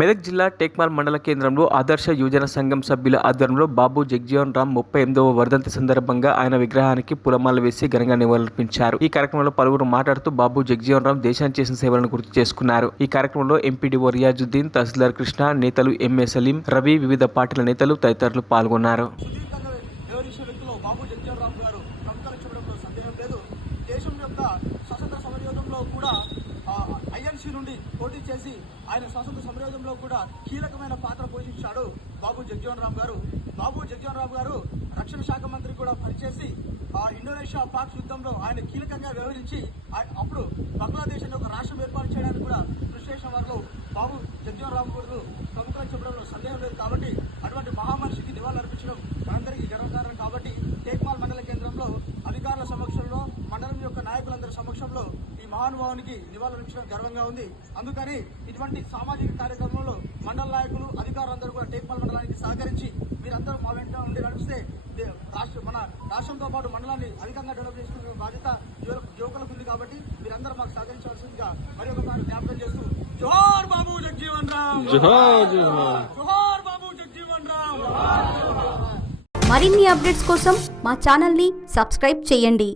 మెదక్ జిల్లా టేక్మాల్ మండల కేంద్రంలో ఆదర్శ యువజన సంఘం సభ్యుల ఆధ్వర్యంలో బాబు జగ్జీవన్ రామ్ 38వ వర్ధంతి సందర్భంగా ఆయన విగ్రహానికి పూలమాల వేసి ఘనంగా నివాళులర్పించారు. ఈ కార్యక్రమంలో పలువురు మాట్లాడుతూ బాబు జగ్జీవన్ రామ్ దేశానికి చేసిన సేవలను గుర్తు చేసుకున్నారు. ఈ కార్యక్రమంలో ఎంపీడీఓ రియాజుద్దీన్, తహసీల్దార్ కృష్ణ, నేతలు ఎంఏ సలీం, రవి, వివిధ పార్టీల నేతలు తదితరులు పాల్గొన్నారు. ఐఎన్సీ నుండి పోటీ చేసి ఆయన స్వాతంత్ర సమరయోధంలో కూడా కీలకమైన పాత్ర పోషించాడు బాబు జగ్జీవన్ రామ్ గారు. బాబు జగ్జీవన్ రామ్ గారు రక్షణ శాఖ మంత్రి కూడా పనిచేసి ఇండోనేషియా పాక్ యుద్ధంలో ఆయన కీలకంగా వ్యవహరించి అప్పుడు బంగ్లాదేశ్ ఒక రాష్ట్రం ఏర్పాటు చేయడానికి కూడా కృషి చేసిన వారిలో బాబు జగ్జీవన్ రామ్ గారు ప్రముఖులను చెప్పడంలో సందేహం లేదు. కాబట్టి అటువంటి మహామనిషికి నివాళులు అర్పించడం మనందరికీ గర్వకారణం. కాబట్టి టేక్మాల్ మండల కేంద్రంలో అధికారుల సమక్షంలో, మండలం యొక్క నాయకులందరి సమక్షంలో ఈ మహానుభావునికి నివాళులర్పించడం గర్వంగా ఉంది. అందుకని ఇటువంటి సామాజిక కార్యక్రమంలో మండల నాయకులు, అధికారులందరూ కూడా టేక్మాల్ మండలానికి సహకరించి మీరందరూ మా వెంట ఉండి నడిపిస్తే మన రాష్ట్రంతో పాటు మండలాన్ని అధికంగా డెవలప్ చేసుకునే బాధ్యత యువకులకు ఉంది. కాబట్టి మీరందరూ మాకు సహకరించాల్సిందిగా మరి ఒకసారి జ్ఞాపకం చేస్తూ జోహార్ బాబు జగ్జీవన్ రామ్, జోహార్ బాబు జగ్జీవన్ రామ్. మరిన్ని అప్డేట్స్ కోసం మా ఛానల్ ని సబ్స్క్రైబ్ చేయండి.